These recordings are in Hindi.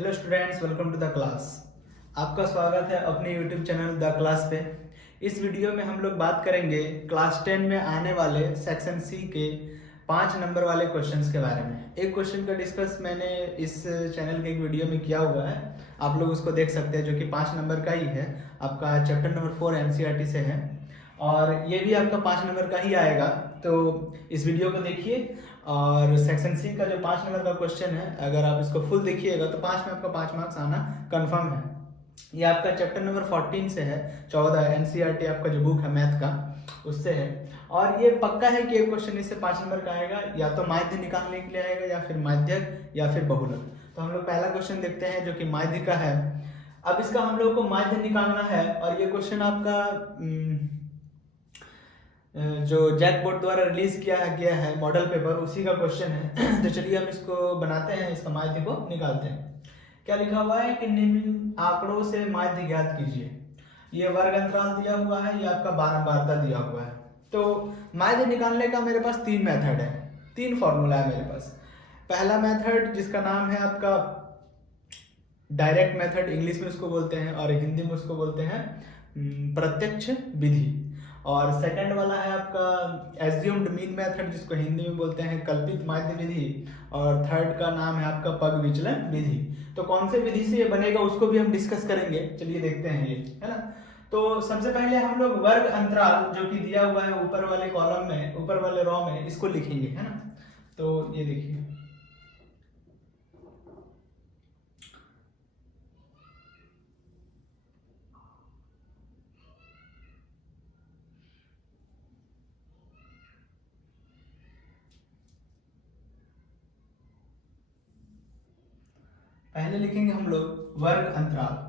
Hello students, welcome to the class. आपका स्वागत है अपने यूट्यूब चैनल द क्लास पे। इस वीडियो में हम लोग बात करेंगे क्लास 10 में आने वाले सेक्शन सी के 5 नंबर वाले क्वेश्चंस के बारे में। एक क्वेश्चन का डिस्कस मैंने इस चैनल के एक वीडियो में किया हुआ है, आप लोग उसको देख सकते हैं, जो कि 5 नंबर का ही है। आपका चैप्टर नंबर 4 एनसीईआरटी से है और ये भी आपका 5 नंबर का ही आएगा। तो इस वीडियो को देखिए और सेक्शन सी का जो 5 नंबर का क्वेश्चन है, अगर आप इसको फुल देखिएगा तो 5 में आपका 5 मार्क्स आना कंफर्म है। ये आपका चैप्टर नंबर 14 से है, 14 एनसीईआरटी आपका जो बुक है मैथ का, उससे है। और ये पक्का है कि एक क्वेश्चन इससे 5 नंबर का आएगा, या तो माध्य निकालने के लिए आएगा, या फिर माध्यक, या फिर बहुलक। तो हम लोग पहला क्वेश्चन देखते हैं जो कि माध्य का है। अब इसका हम लोग को माध्य निकालना है और ये क्वेश्चन आपका जो जैक बोर्ड द्वारा रिलीज किया गया है मॉडल पेपर, उसी का क्वेश्चन है। तो चलिए हम इसको बनाते हैं, इसका माध्य को निकालते हैं। क्या लिखा हुआ है कि निम्न आंकड़ों से माध्य ज्ञात कीजिए। ये वर्ग अंतराल दिया हुआ है, ये आपका बारंबारता दिया हुआ है। तो माध्य निकालने का मेरे पास 3 मेथड है, 3 फॉर्मूला है मेरे पास। पहला मेथड जिसका नाम है आपका डायरेक्ट मेथड, इंग्लिश में उसको बोलते हैं, और हिंदी में उसको बोलते हैं प्रत्यक्ष विधि। और सेकंड वाला है आपका एज्यूम्ड मीन मेथड, जिसको हिंदी में बोलते हैं कल्पित माध्य विधि। और थर्ड का नाम है आपका पग विचलन विधि। तो कौन से विधि से ये बनेगा उसको भी हम डिस्कस करेंगे। चलिए देखते हैं ये, है ना। तो सबसे पहले हम लोग वर्ग अंतराल जो कि दिया हुआ है ऊपर वाले कॉलम में, ऊपर वाले रो में, इसको लिखेंगे, है ना। तो ये देखिए, पहले लिखेंगे हम लोग वर्ग अंतराल।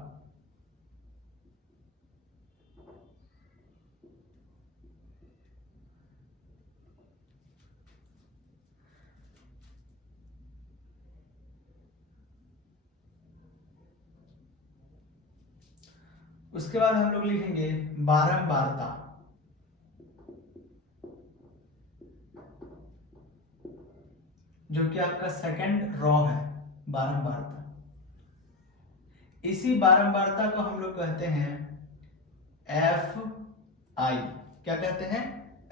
उसके बाद हम लोग लिखेंगे बारंबारता। जो कि आपका सेकंड रॉ है, बारंबारता। इसी बारंबारता को हम लोग कहते हैं एफ आई। क्या कहते हैं?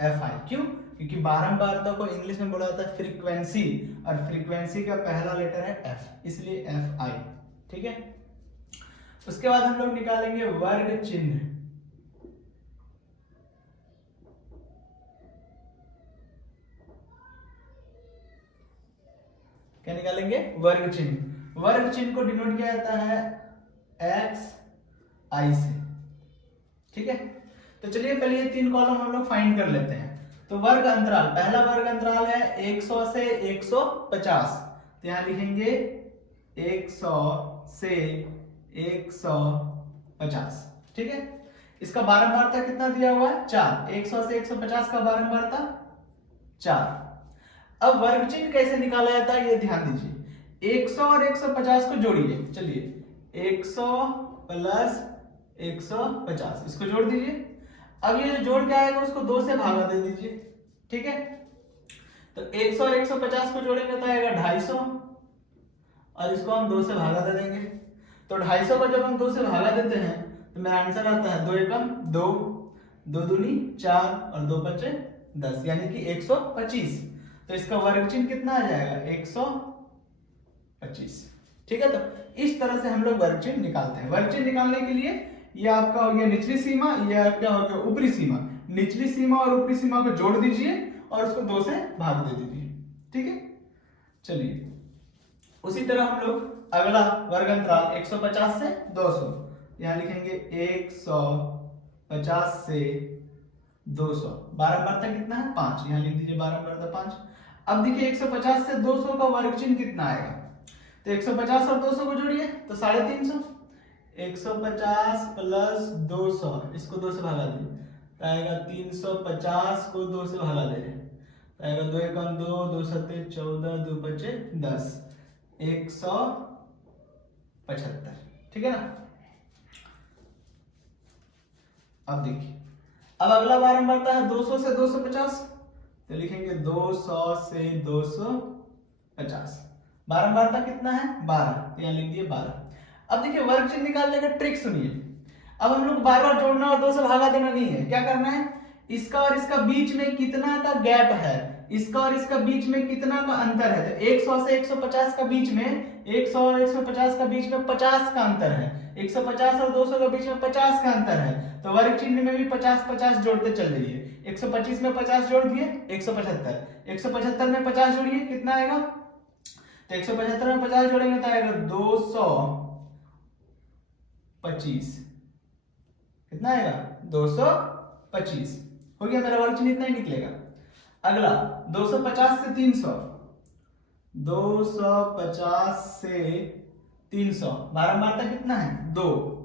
F I. क्यों? क्योंकि बारंबारता को इंग्लिश में बोला जाता है फ्रीक्वेंसी, और फ्रीक्वेंसी का पहला लेटर है एफ, इसलिए एफ आई। ठीक है। उसके बाद हम लोग निकालेंगे वर्ग चिन्ह। क्या निकालेंगे? वर्ग चिन्ह। वर्ग चिन्ह को डिनोट किया जाता है एक्स आई से। ठीक है। तो चलिए पहले ये 3 कॉलम हम लोग फाइंड कर लेते हैं। तो वर्ग अंतराल, पहला वर्ग अंतराल है 100 से 150। तो यहां लिखेंगे 100 से 150। ठीक है। इसका बारंबारता कितना दिया हुआ है? 4। 100 से 150 का बारंबारता 4। अब वर्ग चिन्ह कैसे निकाला जाता है ये ध्यान दीजिए। 100 और 150 को जोड़िए। चलिए 100 प्लस 150 इसको जोड़ दीजिए। अब ये जो जोड़ के आएगा उसको 2 से भागा दे दीजिए। ठीक है। तो 100 और 150 को जोड़ेंगे तो आएगा 250, और इसको हम 2 से भागा दे देंगे। तो 250 को जब हम 2 से भागा देते हैं तो मेरा आंसर आता है 2 एकम 2, 2 दूनी 4 और 2 पचे 10, यानी कि 125। तो इसका वर्ग चिन्ह कितना आ जाएगा? 125। ठीक है। तो इस तरह से हम लोग वर्ग चिन्ह निकालते हैं। वर्ग चिन्ह निकालने के लिए ये आपका हो गया निचली सीमा, ये क्या हो गया ऊपरी सीमा। निचली सीमा और ऊपरी सीमा को जोड़ दीजिए और उसको 2 से भाग दे दीजिए। ठीक है। चलिए उसी तरह हम लोग अगला वर्ग अंतराल 150 से 200, यहां लिखेंगे 150 से 200। बारंबारता कितना है? 5। यहां लिख दीजिए बारंबारता 5। अब देखिए 150 से 200 का वर्ग चिन्ह कितना आएगा? तो 150 और 200 को जोड़िए तो 350। 150 प्लस 200, इसको 2 से भागा दीजिए तो आएगा 350 को 2 से भागा दे रहे तो आएगा 2 एकम 2, 2 सत्ते 14, 2 पचे 10, 175। ठीक है ना। अब देखिए, अब अगला बारंबारता है 200 से 250। तो लिखेंगे 200 से 250। बारंबारता कितना है 12, तो यहाँ लिख दिए 12। अब देखिए वर्ग चिन्ह निकालने का ट्रिक सुनिए। अब हम लोग बार बार जोड़ना और 2 से भागा देना नहीं है, क्या करना है, इसका और इसका बीच में कितना का गैप है, इसका और इसका बीच में कितना का अंतर है, तो 100 से 150 का बीच में 100 और 150 का बीच में 50 का अंतर है, 150 और 200 के बीच में 50 का अंतर है, तो वर्ग चिन्ह में भी 50 50 जोड़ते चल जाइए। 125 में 50 जोड़ दिए 175, 175 में 50 जोड़िए कितना आएगा, तो 175 में 50 जोड़ेंगे तो आएगा 225, कितना आएगा 225, हो गया मेरा वर्ग चिन्ह इतना ही निकलेगा। अगला 250 से 300, 250 से 300 बारंबारता कितना है 2,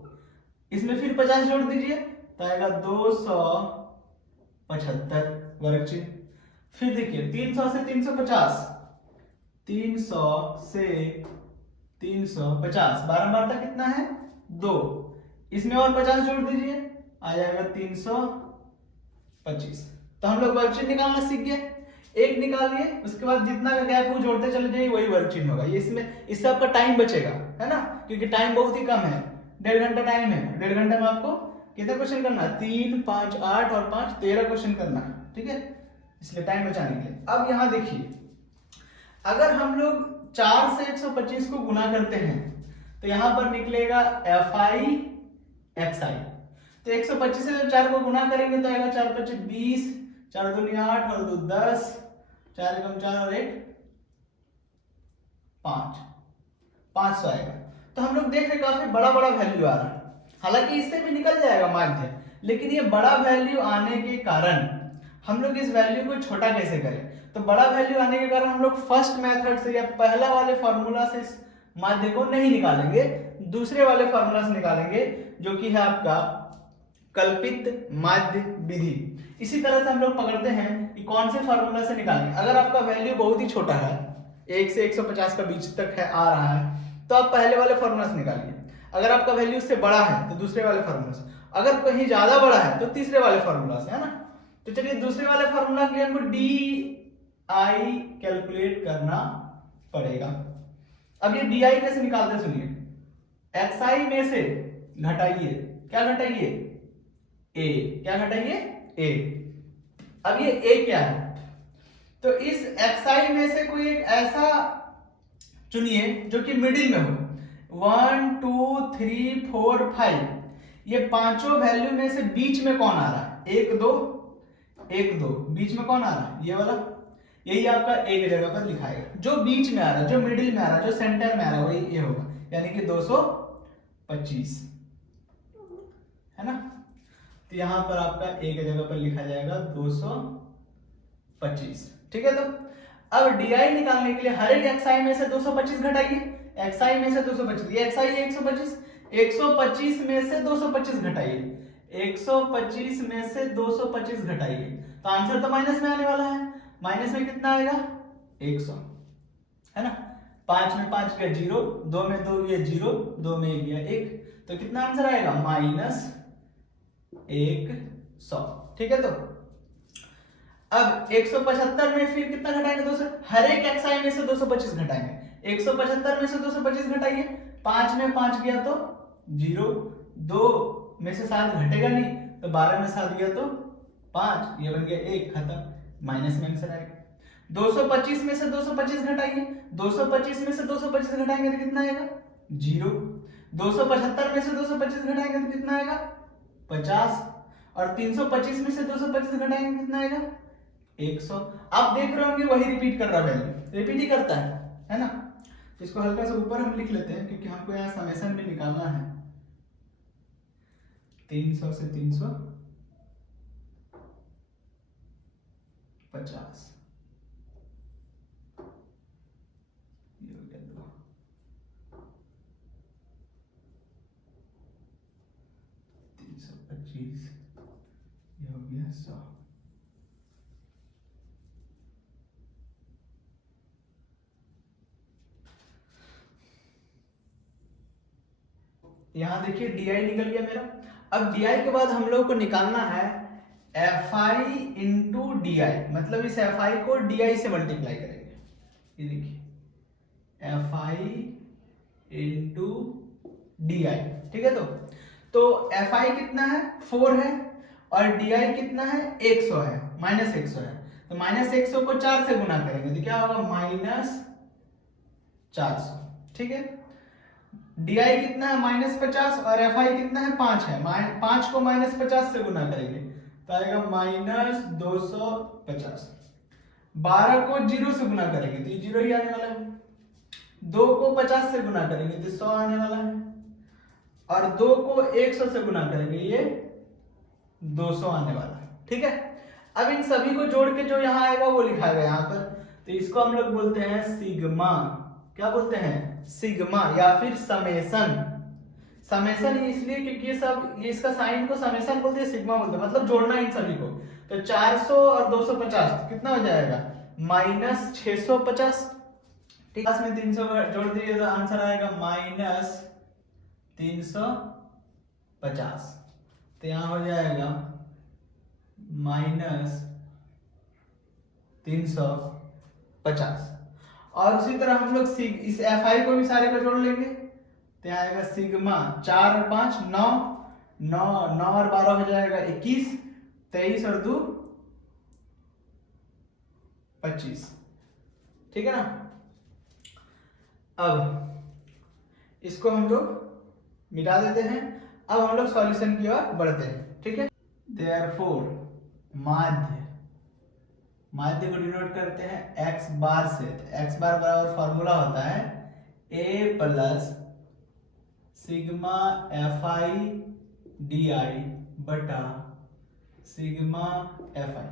इसमें फिर 50 जोड़ दीजिए तो आएगा 275 वर्ग चिन्ह। फिर देखिए 300 से 350, 300 से 350 बारंबारता कितना है 2, इसमें और 50 जोड़ दीजिए आ जाएगा 325। तो हम लोग वर्ग चिन्ह निकालना सीख गए, एक निकालिए उसके बाद जितना का गैप वो जोड़ते चले जाइए वही वर्ग चिन्ह होगा। ये इससे आपका टाइम बचेगा, है ना, क्योंकि टाइम बहुत ही कम है, 1.5 घंटा टाइम है, 1.5 घंटे में आपको कितने क्वेश्चन करना है, 3 5 8 और 5 13 क्वेश्चन करना है, ठीक है, इसलिए टाइम बचाने के लिए। अब यहाँ देखिए अगर हम लोग 4 से 125 को गुना करते हैं तो यहाँ पर निकलेगा fi xi, तो 125 से जब 4 को गुना करेंगे तो आएगा 4 5 20, 4 2 8 और 2 10, 4 कम 4 और 1 5, 500 आएगा। तो हम लोग देख रहे काफी बड़ा बड़ा वैल्यू आ रहा है, हालांकि इससे भी निकल जाएगा माध्य, लेकिन ये बड़ा वैल्यू आने के कारण हम लोग इस वैल्यू को छोटा कैसे करें, तो बड़ा वैल्यू आने के कारण हम लोग फर्स्ट मेथड से या पहला वाले फॉर्मूला से इस माध्य को नहीं निकालेंगे, दूसरे वाले फॉर्मूला से निकालेंगे जो कि है आपका कल्पित माध्य विधि। इसी तरह से हम लोग पकड़ते हैं कि कौन से फॉर्मूला से निकालें। अगर आपका वैल्यू बहुत ही छोटा है 1 से 150 का बीच तक है आ रहा है तो आप पहले वाले फॉर्मूला से निकालिए, अगर आपका वैल्यू उससे बड़ा है तो दूसरे वाले फॉर्मूला से, अगर कहीं ज्यादा बड़ा है तो तीसरे वाले फॉर्मूला से, है ना। तो चलिए दूसरे वाले फॉर्मूला के लिए हमको डी आई कैलकुलेट करना पड़ेगा। अब ये डी आई कैसे निकालते सुनिए, एक्स आई में से घटाइए, क्या घटाइए ए, क्या घटाइए ए। अब ये ए क्या है, तो इस एक्स आई में से कोई एक ऐसा चुनिए जो कि मिडिल में हो, 1 2 3 4 5, ये पांचों वैल्यू में से बीच में कौन आ रहा है, 1 2 1 2, बीच में कौन आ रहा है ये वाला, यही आपका एक जगह पर लिखाएगा, जो बीच में आ रहा है, जो मिडिल में आ रहा है, जो सेंटर में आ रहा है वही ये होगा, यानी कि 225, है ना। तो यहां पर आपका एक जगह पर लिखा जाएगा 225, ठीक है। तो अब डी निकालने के लिए हर एक एक्स आई में से 225 घटाइए, एक्स आई में से 225, ये एक्स आई 125, 125 में से 225 घटाइए, 125 में से 225 घटाइए, तो आंसर तो माइनस में आने वाला है, माइनस में कितना आएगा 100, है ना। 5 में 5 गया 0, 2 में 2 गया 0, 2 में 1 गया 1, तो कितना आंसर आएगा -100, ठीक है। तो अब 175 में फिर कितना घटाएंगे 200, हर एक एक्स आई में से 225 घटाएंगे, 175 में से 225 घटाइए, 5 में 5 गया तो 0, 2 में से 7 घटेगा नहीं, तो 12 में 7 गया तो 5, ये बन गया 1, खत्म, माइनस में आंसर आएगा। 225 में से 225 घटाइए, 225 में से 225 घटाएंगे तो कितना आएगा 0, 275 में से 225 घटाएंगे तो कितना आएगा 50, और 325 में से 225 घटाएंगे कितना आएगा 100। आप देख रहे होंगे वही रिपीट कर रहा है, वैल्यू रिपीट ही करता है ना। तो इसको हल्का सा ऊपर हम लिख लेते हैं क्योंकि हमको यहाँ समेशन भी निकालना है, 300 से 350, ये हो गया 2, 325, ये हो गया 100। यहां देखिए डी आई निकल गया मेरा। अब डी आई के बाद हम लोग को निकालना है F I into D I, मतलब इस एफ आई को डी आई से मल्टीप्लाई करेंगे। ये देखिए F I into D I, ठीक है। तो एफ आई कितना है 4 है और डी आई कितना है 100 है, माइनस 100 है। तो माइनस 100 को 4 से गुना करेंगे तो क्या होगा माइनस 400, ठीक है। डी आई कितना है -50 और एफ आई कितना है 5 है, 5 को -50 से गुना करेंगे तो आएगा -250। 12 को 0 से गुना करेंगे तो ये 0 ही आने वाला है। 2 को 50 से गुना करेंगे तो 100 आने वाला है और 2 को 100 से गुना करेंगे ये 200 आने वाला है, ठीक है। अब इन सभी को जोड़ के जो यहाँ आएगा वो लिखाएगा यहाँ पर, तो इसको हम लोग बोलते हैं सिग्मा। क्या बोलते हैं सिग्मा या फिर समेशन। समेशन इसलिए क्योंकि ये इसका साइन को समेशन बोलते हैं, सिग्मा बोलते हैं, मतलब जोड़ना इन सभी को। तो 400 और 250 कितना हो जाएगा -650, ठीक है। में 300 जोड़ दिए तो आंसर आएगा -350। तो यहां हो जाएगा -350। और उसी तरह हम लोग इस एफ आई को भी सारे को जोड़ लेंगे तो यहाँ आएगा सिग्मा 4 और 5 9 9 9 और 12 हो जाएगा 21, 23 और 2 25, ठीक है ना। अब इसको हम लोग मिटा देते हैं। अब हम लोग सॉल्यूशन की ओर बढ़ते हैं, ठीक है। देयरफॉर माध्य को डिनोट करते हैं x बार से। तो x बार बराबर फॉर्मूला होता है a plus sigma F I D I बटा सिग्मा एफ आई,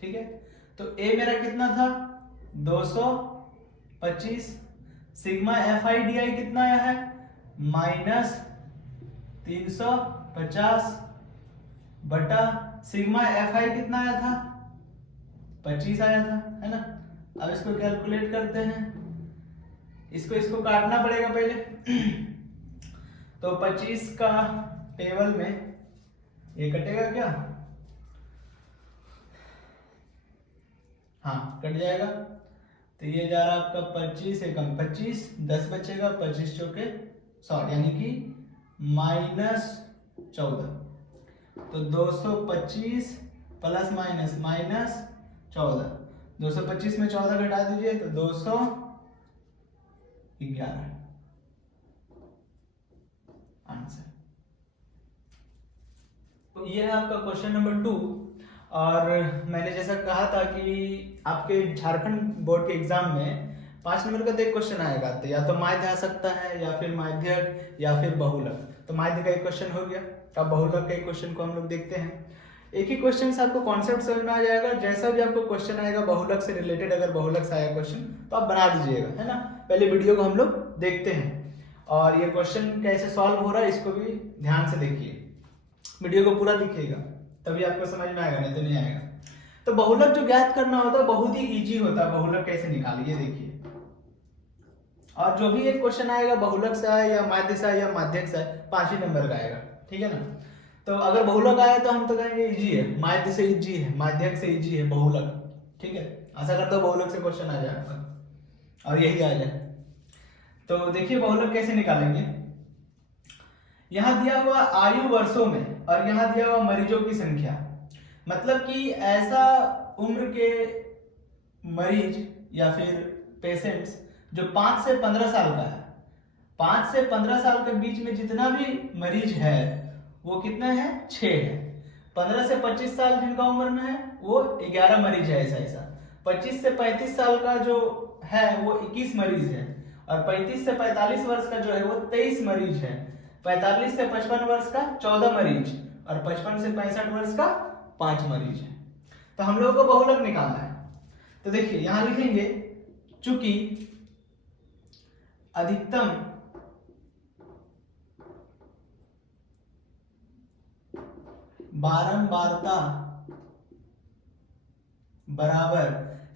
ठीक है। तो a मेरा कितना था 225, sigma F I D I कितना आया है -350 बटा सिग्मा एफ आई कितना आया था 25 आया था, है ना। अब इसको कैलकुलेट करते हैं, इसको काटना पड़ेगा पहले। तो 25 का टेबल में ये कटेगा क्या, हाँ कट जाएगा। तो ये जा रहा आपका 25 एकम 25, 10 बचेगा, 25 चौके 100 यानी कि -14। तो 225 प्लस माइनस -14, 225 में 14 घटा दीजिए तो 211 आंसर। तो ये है आपका क्वेश्चन नंबर 2। और मैंने जैसा कहा था कि आपके झारखंड बोर्ड के एग्जाम में 5 नंबर का तो एक क्वेश्चन आएगा, तो या तो माध्य आ सकता है या फिर माध्यक या फिर बहुलक। तो माध्य का एक क्वेश्चन हो गया, अब बहुलक का एक क्वेश्चन को हम लोग देखते हैं। एक ही क्वेश्चन से आपको कॉन्सेप्ट समझ में आ जाएगा। जैसा भी आपको क्वेश्चन आएगा बहुलक से रिलेटेड, अगर बहुलक से आया क्वेश्चन तो आप बना दीजिएगा, है ना। पहले वीडियो को हम लोग देखते हैं और ये क्वेश्चन कैसे सॉल्व हो रहा है इसको भी ध्यान से देखिए, वीडियो को पूरा देखिएगा तभी आपको समझ में आएगा, नहीं तो नहीं आएगा। तो बहुलक जो ज्ञात करना होता है बहुत ही इजी होता है। बहुलक कैसे निकालिए देखिए, और जो भी एक क्वेश्चन आएगा बहुलक से आए या माध्य से आए या माध्यक से आए 5 ही नंबर का आएगा, ठीक है ना। तो अगर बहुलक आया तो हम तो कहेंगे इजी है, माध्य से इजी है, माध्यक से इजी है बहुलक, ठीक है। आशा करता हूँ बहुलक से क्वेश्चन आ जाए आपका और यही आ जाए। तो देखिए बहुलक कैसे निकालेंगे। यहां दिया हुआ आयु वर्षों में और यहां दिया हुआ मरीजों की संख्या, मतलब कि ऐसा उम्र के मरीज या फिर पेशेंट्स जो 5 से 15 साल का है, 5 से 15 साल के बीच में जितना भी मरीज है वो कितना है 6 है। 15 से 25 साल जिनका उम्र में है वो 11 मरीज है ऐसा। 25 से 35 साल का जो है वो 21 मरीज है और 35 से 45 वर्ष का जो है वो 23 मरीज है। 45 से 55 वर्ष का 14 मरीज और 55 से 65 वर्ष का 5 मरीज है। तो हम लोगों को बहुलक निकालना है। तो देखिए यहां लिखेंगे चूंकि अधिकतम बारंबारता बराबर,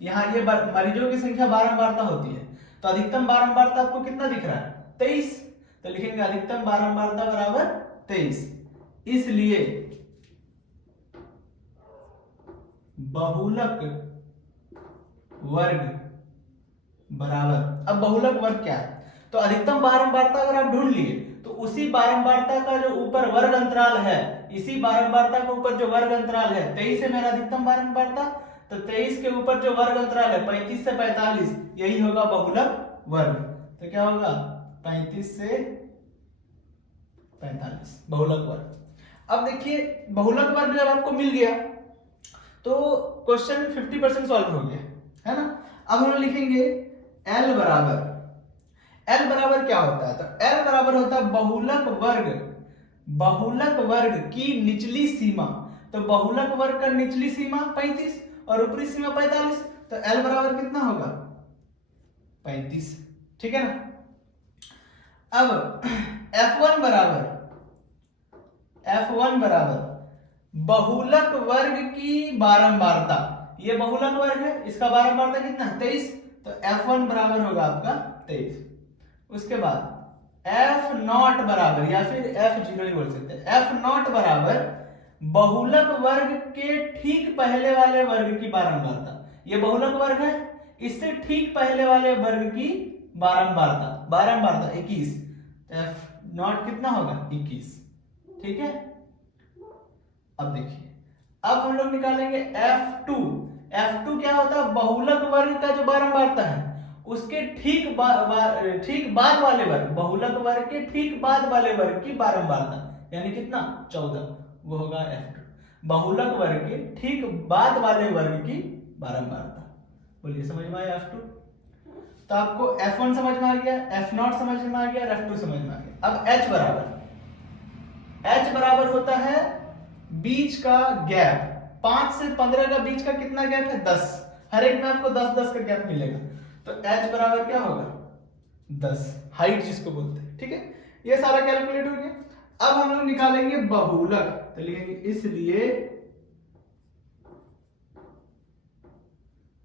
यहां ये मरीजों की संख्या बारंबारता होती है, तो अधिकतम बारंबारता आपको कितना दिख रहा है 23। तो लिखेंगे अधिकतम बारंबारता बराबर 23। इसलिए बहुलक वर्ग बराबर। अब बहुलक वर्ग क्या है, तो अधिकतम बारंबारता अगर आप ढूंढ लिए तो उसी बारंबारता का जो ऊपर वर्ग अंतराल है, इसी बारंबारता के ऊपर जो वर्ग अंतराल है 23 है मेरा अधिकतम बारंबारता, तो 23 के ऊपर जो वर्ग अंतराल है 35 से 45, यही होगा बहुलक वर्ग। तो क्या होगा 35 से 45 बहुलक वर्ग। अब देखिए बहुलक वर्ग जब आपको मिल गया तो क्वेश्चन 50% सॉल्व हो गया, है ना। अब हम लिखेंगे L बराबर, L बराबर क्या होता है, तो L बराबर होता है बहुलक वर्ग की निचली सीमा। तो बहुलक वर्ग का निचली सीमा 35 और ऊपरी सीमा 45, तो L बराबर कितना होगा 35, ठीक है ना। अब F1 बराबर बहुलक वर्ग की बारंबारता, ये बहुलक वर्ग है, इसका बारंबारता कितना है 23, तो F1 बराबर होगा आपका 23। उसके बाद F0 बराबर, या फिर F0 ही बोल सकते हैं, F0 बराबर बहुलक वर्ग के ठीक पहले वाले वर्ग की बारंबारता। ये बहुलक वर्ग है, इससे ठीक पहले वाले वर्ग की बारंबारता 21, F0 कितना होगा 21, ठीक है। अब देखिए, अब हम लोग निकालेंगे F2 क्या होता है, बहुलक वर्ग का जो बारंबारता है उसके ठीक बाद वाले वर्ग, बहुलक वर्ग के ठीक बाद वाले वर्ग की बारंबारता, यानी कितना 14, वो होगा F2, बहुलक वर्ग के ठीक बाद वाले वर्ग की बारंबारता। बोलिए समझ में आया F2। तो आपको F1 समझ में आ गया, F0 समझ में आ गया, F2 समझ में आ गया। अब H बराबर होता है बीच का गैप, 5 से 15 का बीच का कितना गैप है 10, हर एक में आपको 10-10 का गैप मिलेगा, तो H बराबर क्या होगा 10, हाइट जिसको बोलते हैं, ठीक है। ये सारा कैलकुलेट हो गया। अब हम लोग निकालेंगे बहुलक, तो लिखेंगे इसलिए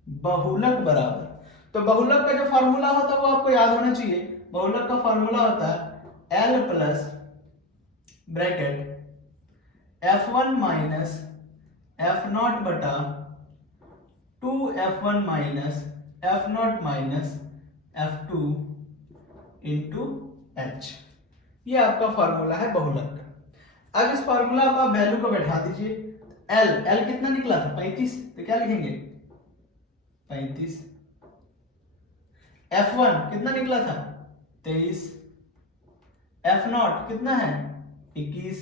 बहुलक बराबर, तो बहुलक का जो फार्मूला होता है वो आपको याद होना चाहिए। बहुलक का फार्मूला होता है L plus bracket F1 minus F0 बटा 2F1 minus F0 minus F2 into H। ये आपका फार्मूला है बहुलक का। अब इस फार्मूला का वैल्यू को बैठा दीजिए। L कितना निकला था 35, तो क्या लिखेंगे 35। F1 कितना निकला था 23, F0 कितना है 21,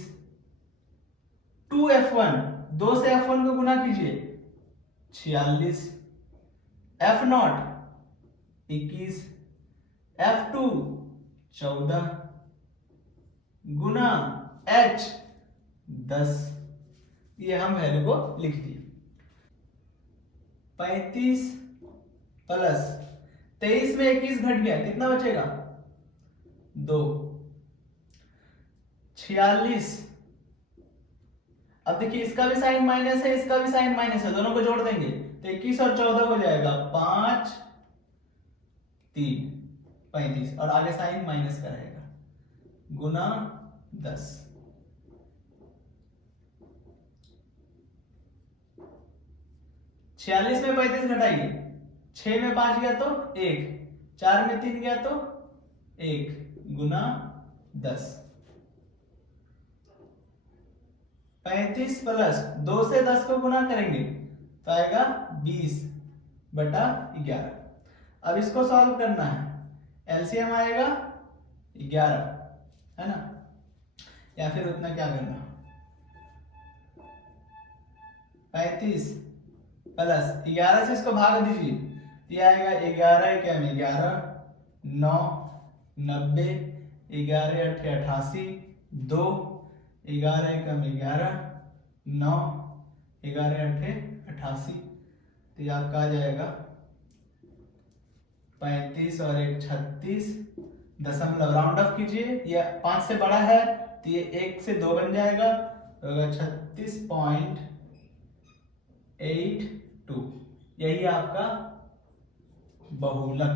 2F1 2 से F1 को गुना कीजिए 46, F0 21, F2 14 गुना H 10। ये हम वैल्यू को लिख दिए। 35 प्लस 23 में 21 घट गया, कितना बचेगा 2, 46। अब देखिए इसका भी साइन माइनस है, इसका भी साइन माइनस है, दोनों को जोड़ देंगे तो 21 और 14 हो जाएगा 5 3 35, और आगे साइन माइनस का रहेगा गुना 10। 46 में 35 घटाइए, 6 में 5 गया तो 1, 4 में 3 गया तो 1 गुना 10। 35 प्लस 2 से 10 को गुना करेंगे तो आएगा 20 बटा 11। अब इसको सॉल्व करना है, एलसीएम आएगा 11, है ना, या फिर उतना क्या करना, 35 प्लस 11 से इसको भाग दीजिए, ये आएगा 11 क्या में 11 9 90, 11 8 88, 2 11 का में 11 9 11 8 88, तो ये आपका आ जाएगा 35 और 1 36, दशमलव राउंड ऑफ कीजिए, ये 5 से बड़ा है तो ये 1 से 2 बन जाएगा, तो होगा 36.82। यही आपका बहुलक